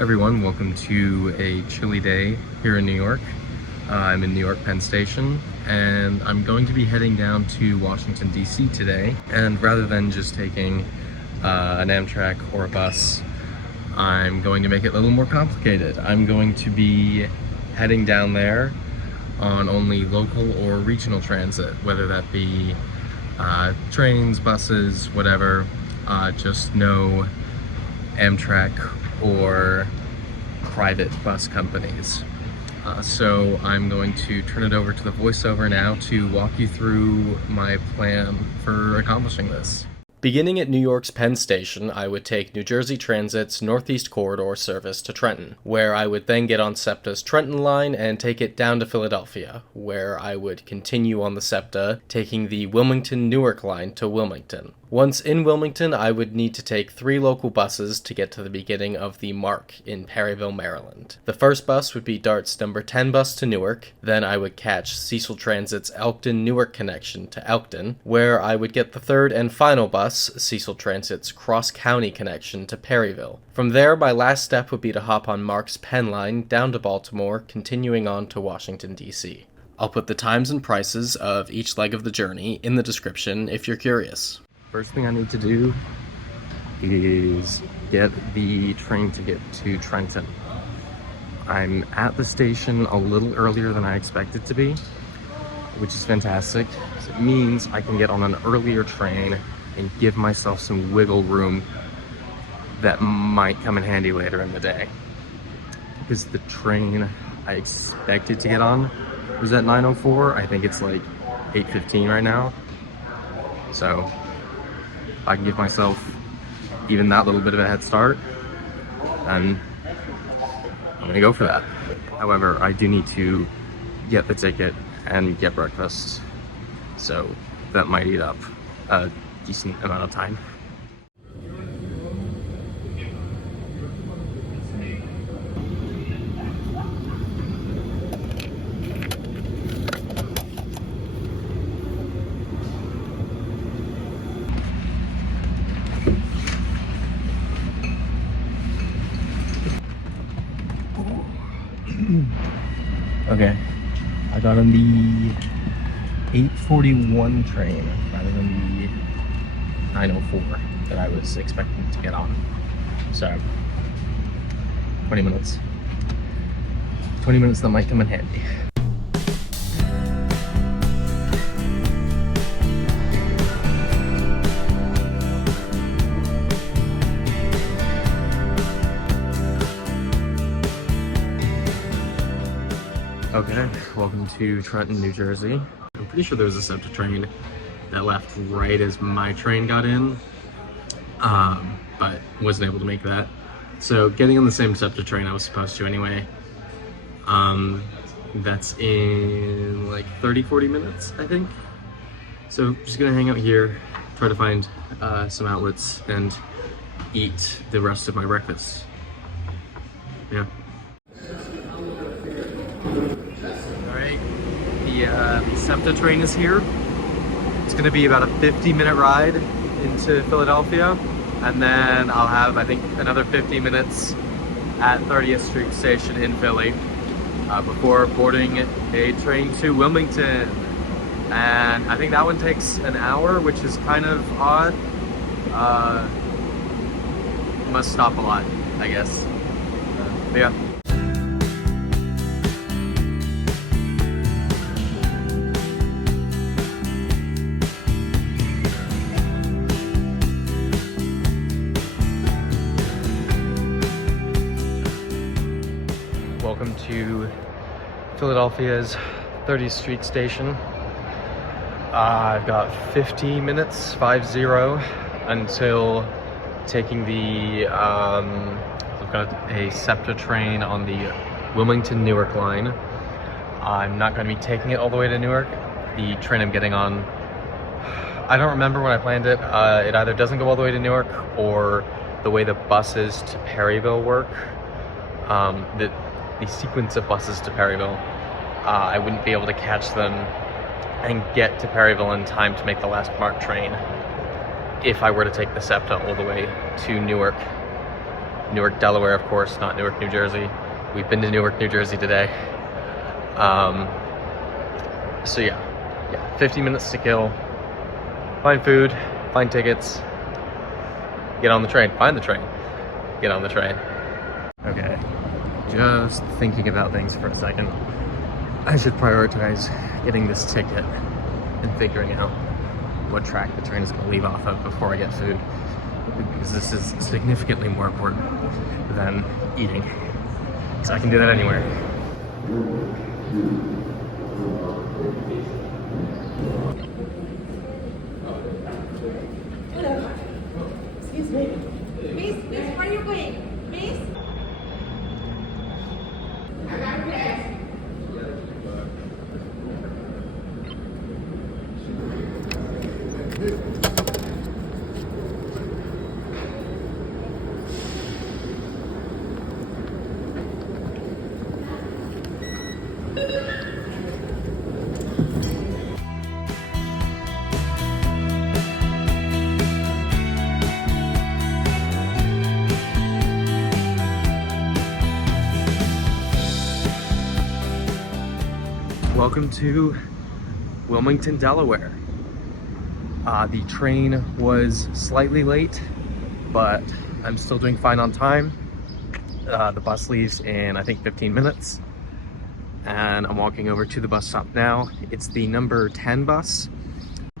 Everyone, welcome to a chilly day here in New York. I'm in New York Penn Station, and I'm going to be heading down to Washington, D.C. today. And rather than just taking an Amtrak or a bus, I'm going to make it a little more complicated. I'm going to be heading down there on only local or regional transit, whether that be trains, buses, whatever, just no Amtrak or private bus companies. So I'm going to turn it over to the voiceover now to walk you through my plan for accomplishing this. Beginning at New York's Penn Station, I would take New Jersey Transit's Northeast Corridor service to Trenton, where I would then get on SEPTA's Trenton line and take it down to Philadelphia, where I would continue on the SEPTA, taking the Wilmington-Newark line to Wilmington. Once in Wilmington, I would need to take 3 local buses to get to the beginning of the MARC in Perryville, Maryland. The first bus would be DART's number 10 bus to Newark, then I would catch Cecil Transit's Elkton-Newark connection to Elkton, where I would get the third and final bus, Cecil Transit's cross-county connection to Perryville. From there, my last step would be to hop on MARC's Penn line down to Baltimore, continuing on to Washington, D.C. I'll put the times and prices of each leg of the journey in the description if you're curious. First thing I need to do is get the train ticket to Trenton. I'm at the station a little earlier than I expected to be, which is fantastic. It means I can get on an earlier train and give myself some wiggle room that might come in handy later in the day. Because the train I expected to get on was at 9:04. I think it's like 8:15 right now. So I can give myself even that little bit of a head start, and I'm gonna go for that. However, I do need to get the ticket and get breakfast, so that might eat up a decent amount of time. Okay, I got on the 8:41 train rather than the 9:04 that I was expecting to get on. So, 20 minutes. 20 minutes that might come in handy. Okay, welcome to Trenton, New Jersey. I'm pretty sure there was a SEPTA train that left right as my train got in, but wasn't able to make that. So getting on the same SEPTA train I was supposed to anyway, that's in like 30-40 minutes, I think. So just gonna hang out here, try to find some outlets and eat the rest of my breakfast. Yeah. The SEPTA train is here. It's going to be about a 50-minute ride into Philadelphia, and then I'll have, I think, another 50 minutes at 30th Street Station in Philly before boarding a train to Wilmington. And I think that one takes an hour, which is kind of odd. Must stop a lot, I guess. But yeah. Welcome to Philadelphia's 30th Street Station. I've got 50 minutes, 50, until taking the, I've got a SEPTA train on the Wilmington-Newark line. I'm not going to be taking it all the way to Newark. The train I'm getting on, I don't remember when I planned it. It either doesn't go all the way to Newark, or the way the buses to Perryville work. The sequence of buses to Perryville, I wouldn't be able to catch them and get to Perryville in time to make the last MARC train if I were to take the SEPTA all the way to Newark. Newark, Delaware, of course, not Newark, New Jersey. We've been to Newark, New Jersey today. So yeah, 50 minutes to kill. Find food, find tickets, get on the train, find the train, get on the train. Okay, just thinking about things for a second. I should prioritize getting this ticket and figuring out what track the train is going to leave off of before I get food, because this is significantly more important than eating, so I can do that anywhere. Hello. Excuse me. Miss, where are you going? Miss? I got a pass. Welcome to Wilmington, Delaware. The train was slightly late, but I'm still doing fine on time. The bus leaves in, I think, 15 minutes. And I'm walking over to the bus stop now. It's the number 10 bus.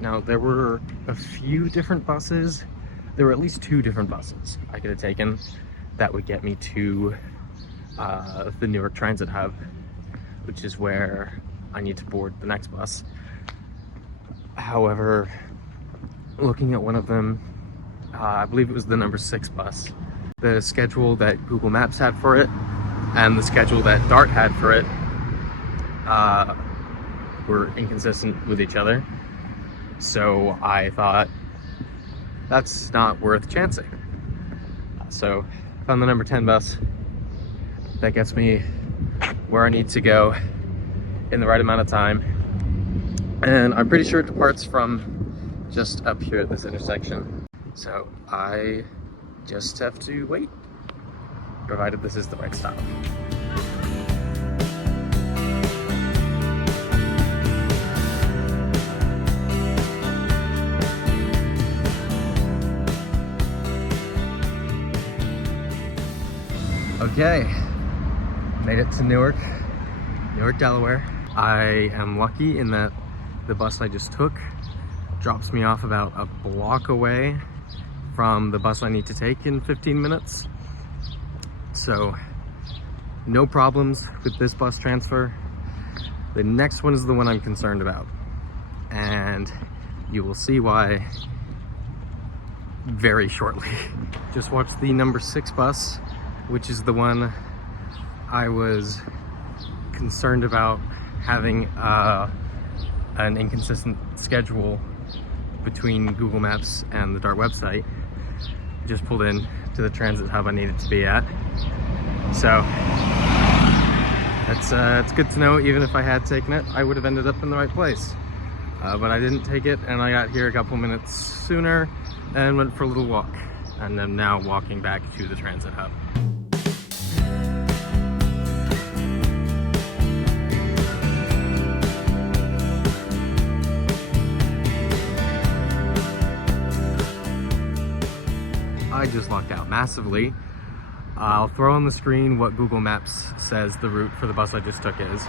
Now, there were a few different buses. There were at least 2 different buses I could have taken that would get me to the Newark Transit Hub, which is where I need to board the next bus. However, looking at one of them, I believe it was the number 6 bus, the schedule that Google Maps had for it and the schedule that DART had for it were inconsistent with each other. So I thought, that's not worth chancing. So found the number 10 bus that gets me where I need to go in the right amount of time, and I'm pretty sure it departs from just up here at this intersection, so I just have to wait, provided this is the right stop. Okay, made it to Newark, Delaware. I am lucky in that the bus I just took drops me off about a block away from the bus I need to take in 15 minutes. So no problems with this bus transfer. The next one is the one I'm concerned about, and you will see why very shortly. Just watched the number 6 bus, which is the one I was concerned about having an inconsistent schedule between Google Maps and the DART website. Just pulled in to the transit hub I needed to be at. So it's good to know. Even if I had taken it, I would have ended up in the right place. But I didn't take it, and I got here a couple minutes sooner and went for a little walk. And I'm now walking back to the transit hub. I just lucked out massively. I'll throw on the screen what Google Maps says the route for the bus I just took is.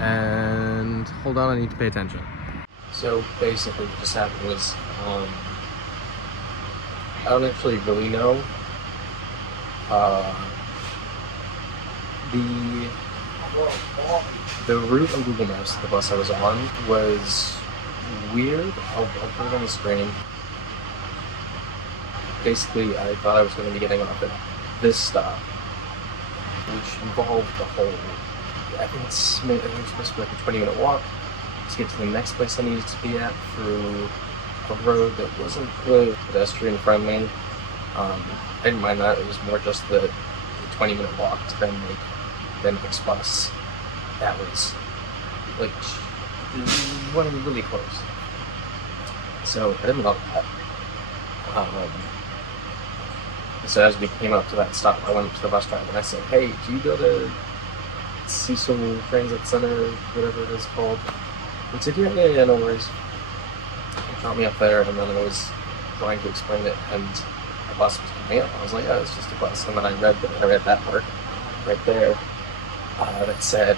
And hold on, I need to pay attention. So basically what just happened was, I don't actually really know. The route on Google Maps, the bus I was on, was weird. I'll put it on the screen. Basically, I thought I was going to be getting off at this stop, which involved the whole, I think it's supposed to be like a 20-minute walk to get to the next place I needed to be at through a road that wasn't really pedestrian friendly. I didn't mind that. It was more just the 20-minute walk to then make the next bus. That was like one really close. So I didn't love that. So as we came up to that stop, I went up to the bus driver and I said, "Hey, do you go to Cecil Transit Center, whatever it is called?" He said, yeah, no worries. He dropped me up there, and then I was trying to explain it, and the bus was coming up. I was like, "Oh, it's just a bus." And then I read that part right there that said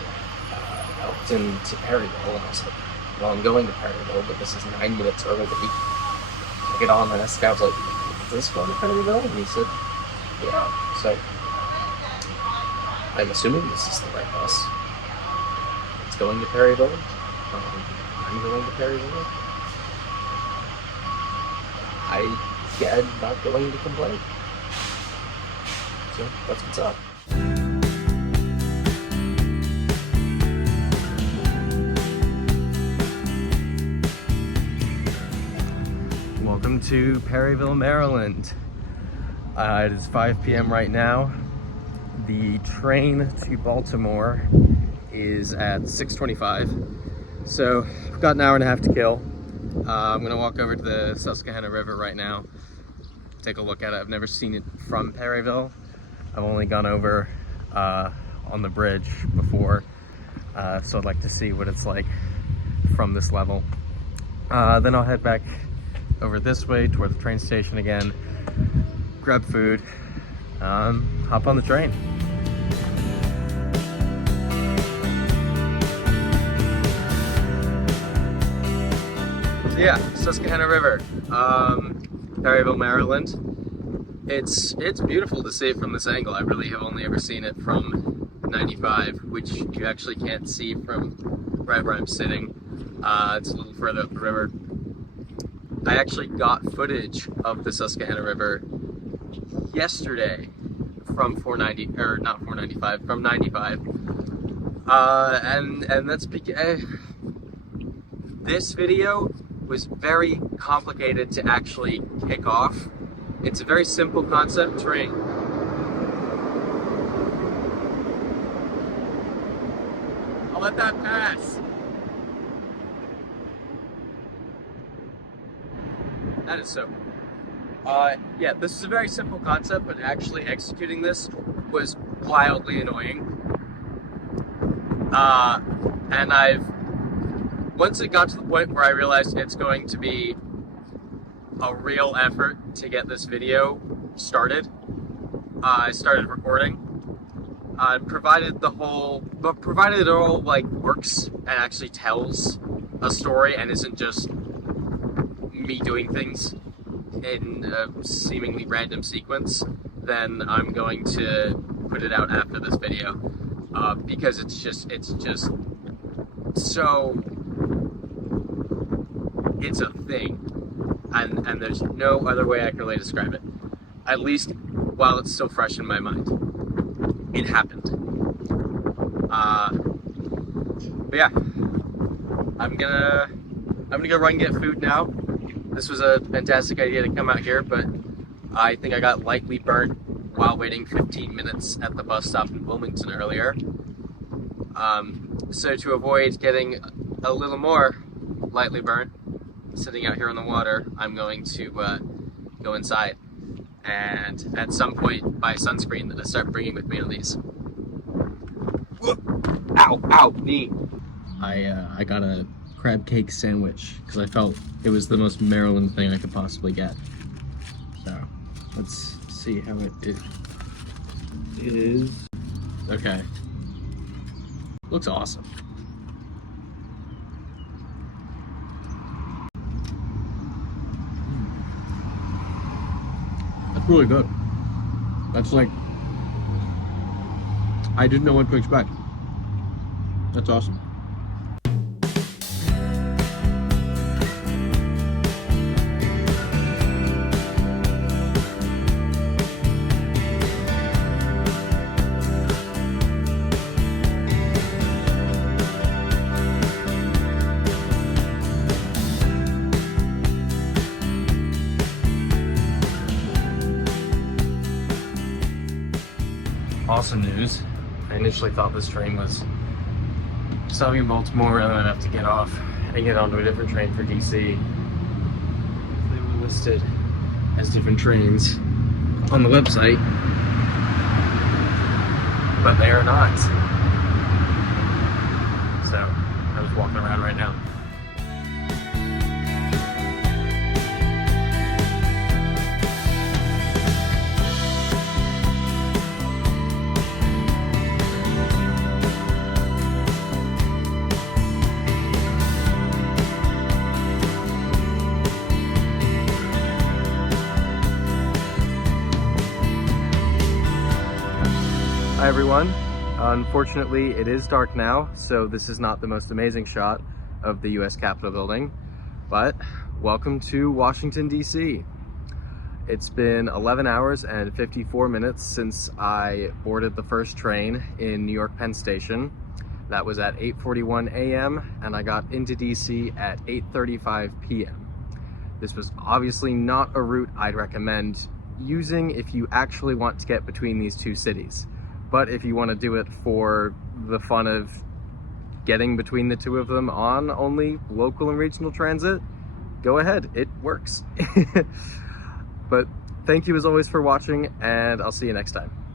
Elkton to Perryville, and I was like, "Well, I'm going to Perryville, but this is 9 minutes early." I get on, and this guy was like, "Is this going to Perryville?" And he said, "Yeah." So I'm assuming this is the right bus. It's going to Perryville. I'm going to Perryville. I'm not going to complain. So that's what's up. Welcome to Perryville, Maryland. It is 5 p.m. right now. The train to Baltimore is at 6:25. So I've got an hour and a half to kill. I'm gonna walk over to the Susquehanna River right now, take a look at it. I've never seen it from Perryville. I've only gone over on the bridge before, so I'd like to see what it's like from this level. Then I'll head back over this way toward the train station again, grab food, hop on the train. So yeah, Susquehanna River, Perryville, Maryland. It's beautiful to see it from this angle. I really have only ever seen it from 95, which you actually can't see from right where I'm sitting. It's a little further up the river. I actually got footage of the Susquehanna River yesterday from 490, or not 495, from 95. And that's because this video was very complicated to actually kick off. It's a very simple concept train. I'll let that pass. That is so. Yeah, this is a very simple concept, but actually executing this was wildly annoying. And once it got to the point where I realized it's going to be a real effort to get this video started, I started recording. Provided it all like works and actually tells a story and isn't just me doing things in a seemingly random sequence, then I'm going to put it out after this video, because it's just so, it's a thing, and there's no other way I can really describe it, at least while it's still fresh in my mind. It happened. But yeah, I'm gonna go run and get food now. This was a fantastic idea to come out here, but I think I got lightly burnt while waiting 15 minutes at the bus stop in Wilmington earlier. So to avoid getting a little more lightly burnt sitting out here on the water, I'm going to go inside and at some point buy sunscreen that I start bringing with me on these. Whoop. Ow, knee. I got a crab cake sandwich because I felt it was the most Maryland thing I could possibly get. So let's see how it is. Okay. Looks awesome. That's really good. That's like, I didn't know what to expect. That's awesome. Awesome news. I initially thought this train was stopping in Baltimore and then I'd have to get off and get onto a different train for DC. They were listed as different trains on the website, but they are not. So I was walking around right now. Hi everyone. Unfortunately, it is dark now, so this is not the most amazing shot of the US Capitol building, but welcome to Washington, D.C. It's been 11 hours and 54 minutes since I boarded the first train in New York Penn Station. That was at 8:41 a.m. and I got into D.C. at 8:35 p.m. This was obviously not a route I'd recommend using if you actually want to get between these two cities. But if you want to do it for the fun of getting between the two of them on only local and regional transit, go ahead, it works. But thank you as always for watching, and I'll see you next time.